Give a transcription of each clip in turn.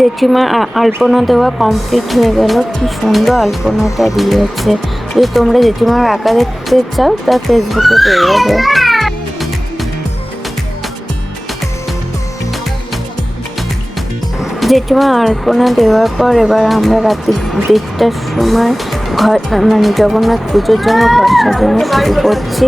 জেঠিমার আলপনা দেওয়া কমপ্লিট হয়ে গেল। কি সুন্দর আলপনাটা দিয়েছে। যদি তোমরা জেঠিমার আঁকা দেখতে চাও তা ফেসবুকে পেয়ে যাবে। জেঠিমার আলপনা দেওয়ার পর এবার আমরা রাত্রি 1টার সময় ঘর মানে জগন্নাথ পুজোর জন্য ঘর সাজানো শুরু করছি।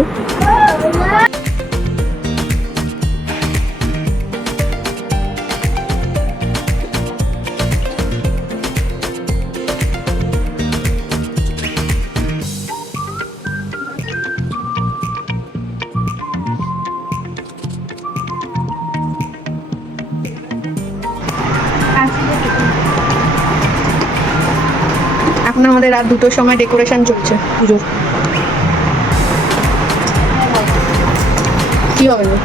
এখন আমাদের রাত 2টোর সময় ডেকোরেশন চলছে পুজোর। কি হবে না?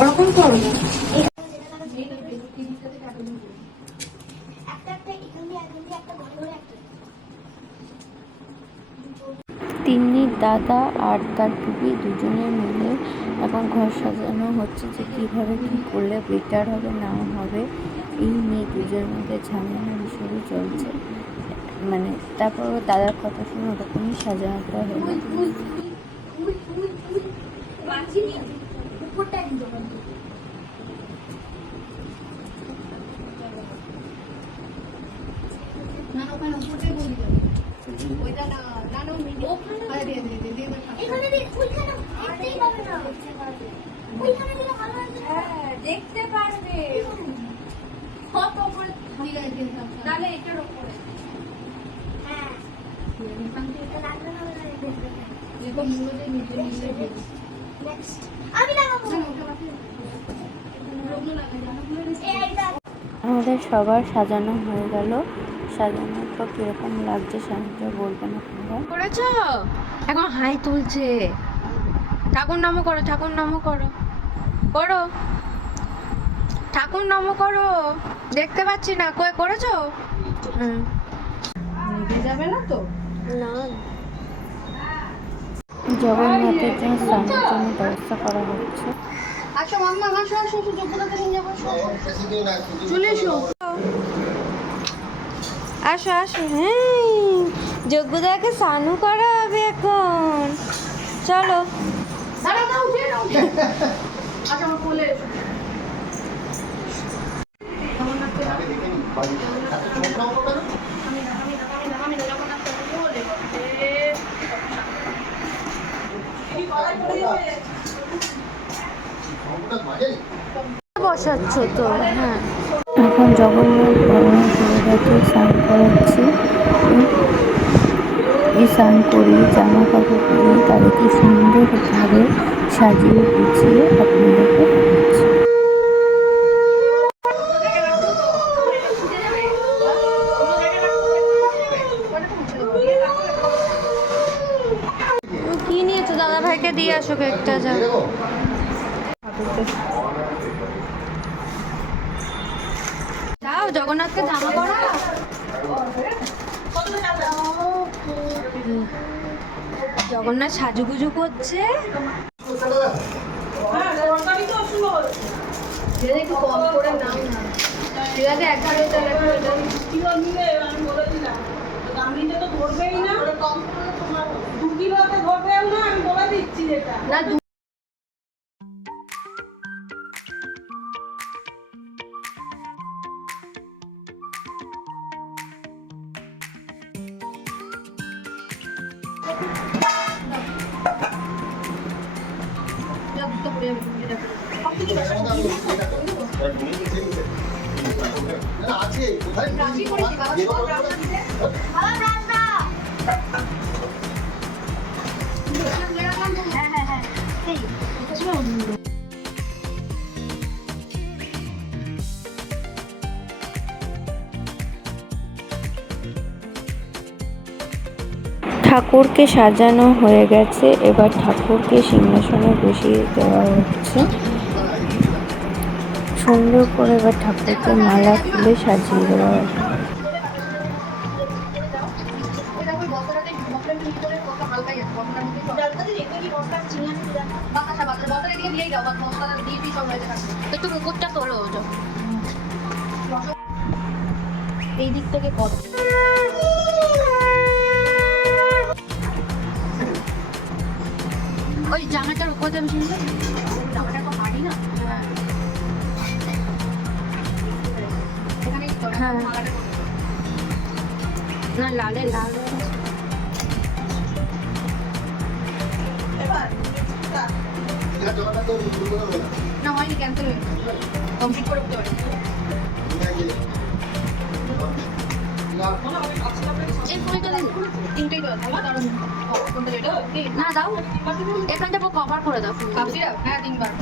ওরকম করো না। তিন্নির দাদা আর তার পিপি দুজনে মিলে এখন ঘর সাজানো হচ্ছে যে কীভাবে কী করলে বেটার হবে না হবে এই নিয়ে দুজনের মধ্যে ঝামেলা শুরু চলছে। মানে তারপর দাদার কথা শুনে ওরকমই সাজানোটা হলো। দেখতে পারবে কত করে তাহলে এটার উপরে হ্যাঁ আমাদের সবার সাজানো হয়ে গেল। সাজানোর পর কিরকম লাগছে সামনে বলবো না তোমরা। করেছো? এখন হাই তুলছে। ঠাকুর নামও করো, ঠাকুর নামও করো, করো ঠাকুর নামও করো। দেখতে পাচ্ছি না, কই করেছো? নিভে যাবে না তো? না, জগন্নাথের জন্য স্নানের জন্য ব্যবস্থা করা হচ্ছে। আসো মাম্মা, আসো আসো, যোগ্যতাকে নিয়ে যাবো। চলে এসো, আসো আসো। হ্যাঁ, যোগ্যতাকে স্নানু করা হবে এখন। চলো। আচ্ছা, আমার কোলে এসো। বসাচ্ছ তো? হ্যাঁ, এখন জগন্নাথ বড়কে স্নান করাচ্ছি। এই স্নান করিয়ে জামা কাপড় পরিয়ে তাদেরকে সুন্দরভাবে সাজিয়ে গুছিয়ে আপনাদেরকে দেখাচ্ছি। কি নিয়েছো? দাদা ভাইকে দিয়ে আসো কেকটা। যাও, জগন্নাথকে জামা পরা। জগন্নাথ সাজুগুজু করছে। একটু কম করে নাও না, ঠিক আছে? একবারে তো ধরবেই না, কম করে তোমার 2 কিলোতে ধরবেও না, আমি বলে দিচ্ছি যেটা না। ঠাকুরকে সাজানো হয়ে গেছে, এবার ঠাকুরকে সিংহাসনে বসিয়ে দেওয়া হচ্ছে। সুন্দর করে এবার ঠাকুরকে মালা খুলে সাজিয়ে দেওয়া হবে। একটু মুকুটটা তোলো এই দিক থেকে করো। ওই জামাটার উপর দিয়ে আমি শুনলাম জামাটা তো হাঁড়ি না। হ্যাঁ না লালে লাল না হয়নি, ক্যান্সেল হয়ে কমপ্লিট করে দিতে পারি। এই ফুলটা দিন তিনটেই দাও না দাও এখানটা কভার করে দাও হ্যাঁ 3 বার।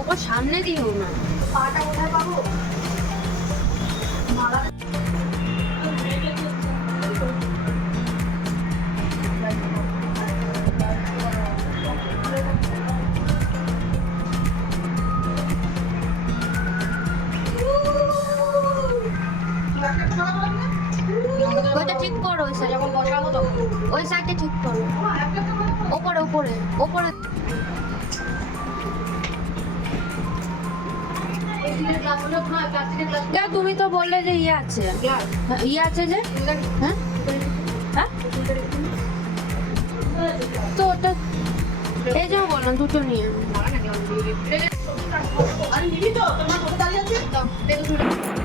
ওপর সামনে দিও না, পাটা কোথায় পাবো? ওইটা ঠিক করো, ওই সাইড যখন বসাবো তখন ওই সাইডটা ঠিক করো। ওপরে ওপরে ওপরে তুমি তো বললে যে ইয়ে আছে, ইয়ে আছে যে হ্যাঁ হ্যাঁ তো ওটা এই যে বললাম দুটো নিয়ে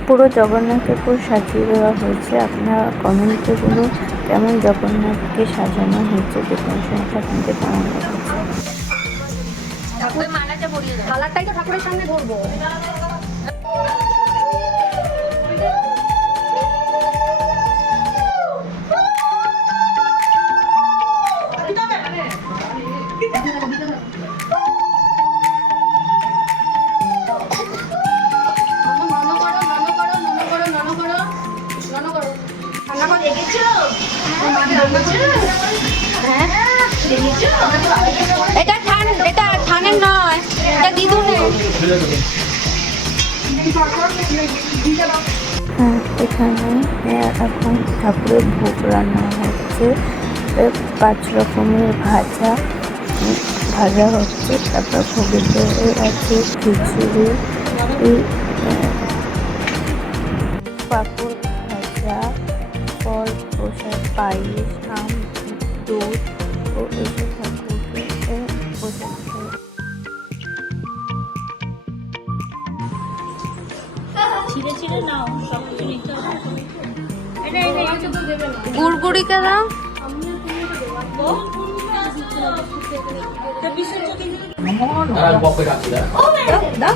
পুরো জগন্নাথকে পুরো সাজিয়ে দেওয়া হয়েছে। আপনারা কমেন্টে বলুন কেমন জগন্নাথকে সাজানো হয়েছে, ডেকোরেশনটা কিন্তু কেমন লাগছে। মালাটা পরিয়ে দাও, কালারটাই তো ঠাকুরের সামনে ধরবো। এটা থানের নয়, এটা দিদুনের। হ্যাঁ, এখানে এখন ঠাকুরের ভোগ রান্না হচ্ছে। 5 রকমের ভাজা হচ্ছে। তারপর ভোগের জন্য আছে খিচুড়ি, পাঁপড় ভাজা, ফল প্রসাদ, পায়েস, আম, দুধ ও এসব ঠাকুরকে প্রসাদ। গুড়গুড়িকে দাও। দাও